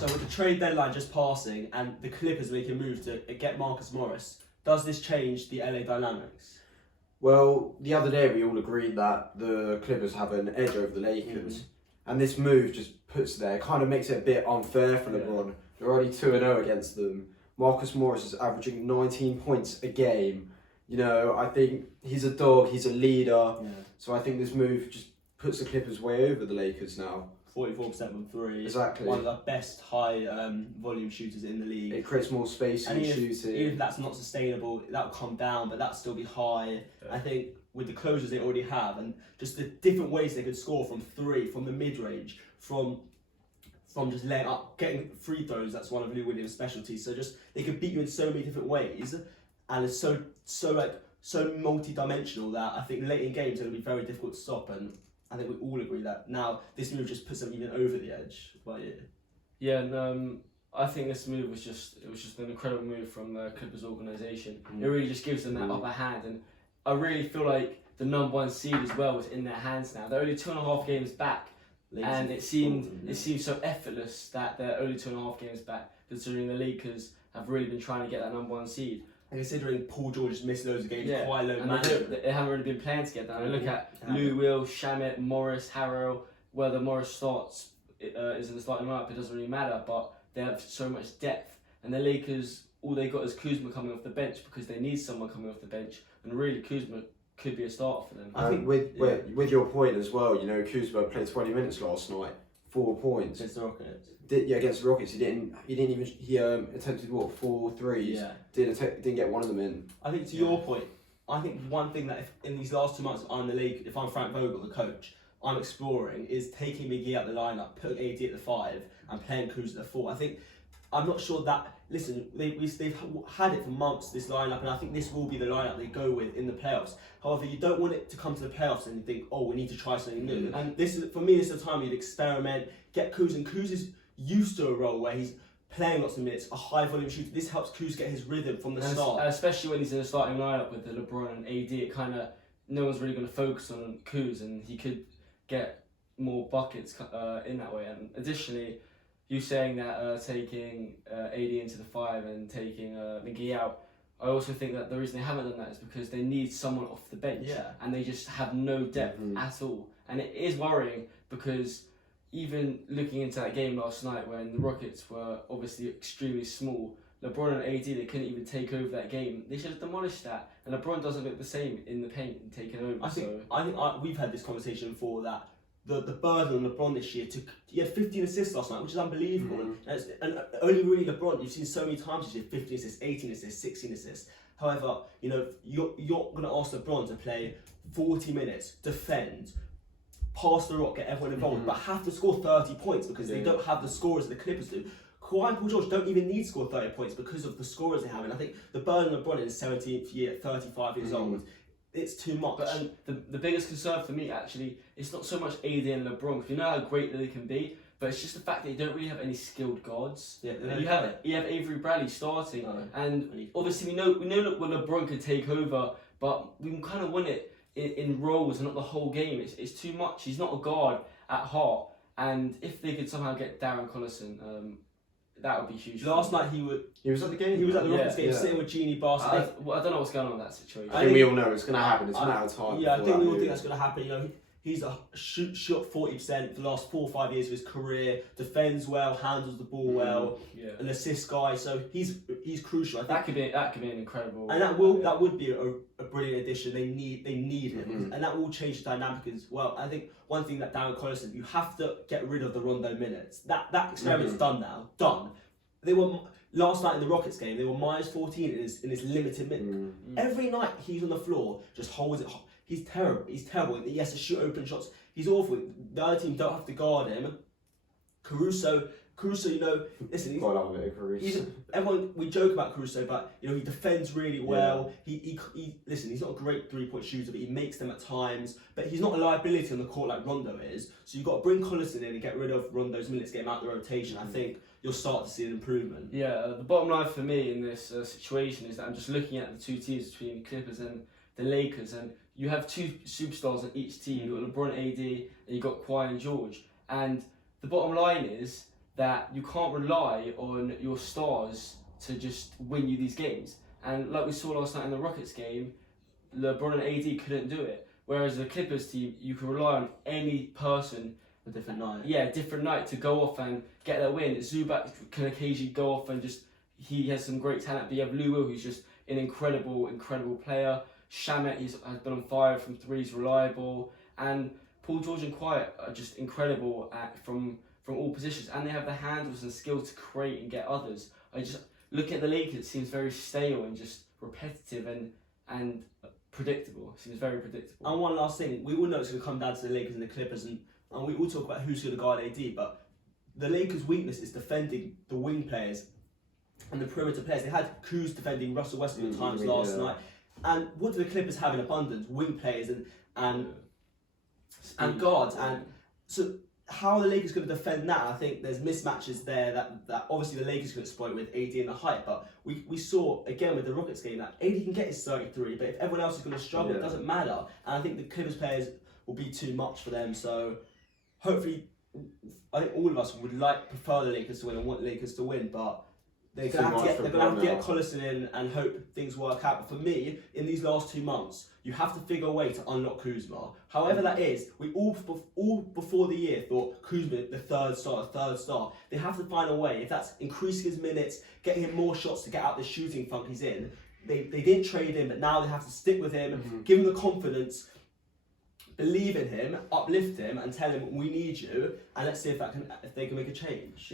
So with the trade deadline just passing and the Clippers making a move to get Marcus Morris, does this change the LA dynamics? Well, the other day we all agreed that the Clippers have an edge over the Lakers, and this move just puts there, kind of makes it a bit unfair for LeBron. They're already 2-0 against them. Marcus Morris is averaging 19 points a game. You know, I think he's a dog, he's a leader, so I think this move just puts the Clippers way over the Lakers now. 44% from three. Exactly. One of the best high volume shooters in the league. It creates more space in shooting. Even if that's not sustainable, that'll come down, but that'll still be high. I think with the closures they already have and just the different ways they could score from three, from the mid range, from just laying up, getting free throws. That's one of Lou Williams' specialties. So just they could beat you in so many different ways, and it's so multi-dimensional that I think late in games it'll be very difficult to stop. And I think we all agree that now this move just puts them even over the edge. But yeah, and I think this move was just an incredible move from the Clippers organisation. It really just gives them that upper hand, and I really feel like the number one seed as well was in their hands now. They're only 2.5 games back, and it seemed so effortless that they're only 2.5 games back, considering the Lakers have really been trying to get that number one seed. And considering Paul George has missed loads of games, quite low management. They haven't really been playing together. I look at Lou Will, Shamet, Morris, Harrell. Whether Morris starts is in the starting lineup, it doesn't really matter. But they have so much depth, and the Lakers, all they got is Kuzma coming off the bench because they need someone coming off the bench, and really Kuzma could be a starter for them. I think with your point as well, you know, Kuzma played 20 minutes last night, 4 points. Against the Rockets. Against the Rockets, he attempted 4 threes. Yeah. Didn't get one of them in. I think to your point, I think one thing that if in these last 2 months I'm the league, if I'm Frank Vogel, the coach, I'm exploring is taking McGee out the lineup, putting AD at the 5, and playing Kuz at the 4. I think I'm not sure that. Listen, they've had it for months, this lineup, and I think this will be the lineup they go with in the playoffs. However, you don't want it to come to the playoffs and you think, oh, we need to try something new. And this is, for me, this is the time you'd experiment, get Kuz, and Kuz is used to a role where he's playing lots of minutes, a high volume shooter. This helps Kuz get his rhythm from the start. Especially when he's in the starting lineup with the LeBron and AD, it kind of, no one's really going to focus on Kuz, and he could get more buckets in that way. And additionally, you saying that taking AD into the 5 and taking McGee out, I also think that the reason they haven't done that is because they need someone off the bench, and they just have no depth at all. And it is worrying because even looking into that game last night when the Rockets were obviously extremely small, LeBron and AD, they couldn't even take over that game. They should have demolished that, and LeBron doesn't look the same in the paint and taking over. I think we've had this conversation before that the burden on LeBron this year he had 15 assists last night, which is unbelievable. And only really LeBron, you've seen so many times this year, 15 assists, 18 assists, 16 assists. However, you know, you're going to ask LeBron to play 40 minutes, defend, pass the rock, get everyone involved, but have to score 30 points because they don't have the scorers that the Clippers do. Kawhi and Paul George don't even need to score 30 points because of the scorers they have. And I think the burden of LeBron in his 17th year, 35 years old, it's too much. But the biggest concern for me, actually, it's not so much AD and LeBron, because you know how great they can be, but it's just the fact that they don't really have any skilled guards. Yeah, you have Avery Bradley starting, and obviously we know that LeBron can take over, but we kind of want it in roles and not the whole game. It's too much. He's not a guard at heart, and if they could somehow get Darren Collison, that would be huge. Last night he was at the game. He was at the Rockets game, sitting with Genie Barnes. I don't know what's going on in that situation. I think we all know it's going to happen. It's a matter of time. Yeah, I think we all think that's going to happen. You know, he's shot 40% for the last 4 or 5 years of his career. Defends well, handles the ball well, an assist guy. So he's crucial. I think that could be an incredible. And that would be a brilliant addition. They need him, and that will change the dynamic as well. I think one thing that Darren Collison, you have to get rid of the Rondo minutes. That experiment's done now. Done. They were last night in the Rockets game. They were minus 14 in his limited minutes. Every night he's on the floor, just holds it. He's terrible. He has to shoot open shots. He's awful. The other team don't have to guard him. Caruso, you know, listen. I love a bit of Caruso. Everyone, we joke about Caruso, but you know he defends really well. He listen. He's not a great 3-point shooter, but he makes them at times. But he's not a liability on the court like Rondo is. So you've got to bring Collison in and get rid of Rondo's minutes, get him out of the rotation. I think you'll start to see an improvement. Yeah, the bottom line for me in this situation is that I'm just looking at the two teams between the Clippers and the Lakers, and you have two superstars on each team. You've got LeBron, AD, and you've got Kawhi and George. And the bottom line is that you can't rely on your stars to just win you these games. And like we saw last night in the Rockets game, LeBron and AD couldn't do it. Whereas the Clippers team, you can rely on any person, A different night. yeah, different night to go off and get that win. Zubac can occasionally go off and just, he has some great talent. But you have Lou Will, who's just an incredible player. Shamet, has been on fire from threes, reliable. And Paul George and Kawhi are just incredible from all positions. And they have the handles and skill to create and get others. I just, looking at the Lakers, it seems very stale and just repetitive and predictable. It seems very predictable. And one last thing, we all know it's going to come down to the Lakers and the Clippers, and we all talk about who's going to guard AD, but the Lakers' weakness is defending the wing players and the perimeter players. They had Kuz defending Russell Westbrook at times last night. And what do the Clippers have in abundance? Wing players and guards. And so how are the Lakers going to defend that? I think there's mismatches there that obviously the Lakers can exploit with AD and the height, but we saw again with the Rockets game that AD can get his 33, but if everyone else is going to struggle, it doesn't matter. And I think the Clippers players will be too much for them. So hopefully, I think all of us would prefer the Lakers to win and want the Lakers to win, but they're going to have to get Collison in and hope things work out. But for me, in these last 2 months, you have to figure a way to unlock Kuzma. However that is, we all before the year thought Kuzma the third star. They have to find a way. If that's increasing his minutes, getting him more shots to get out the shooting funk he's in. They didn't trade him, but now they have to stick with him, give him the confidence, believe in him, uplift him, and tell him we need you, and let's see if they can make a change.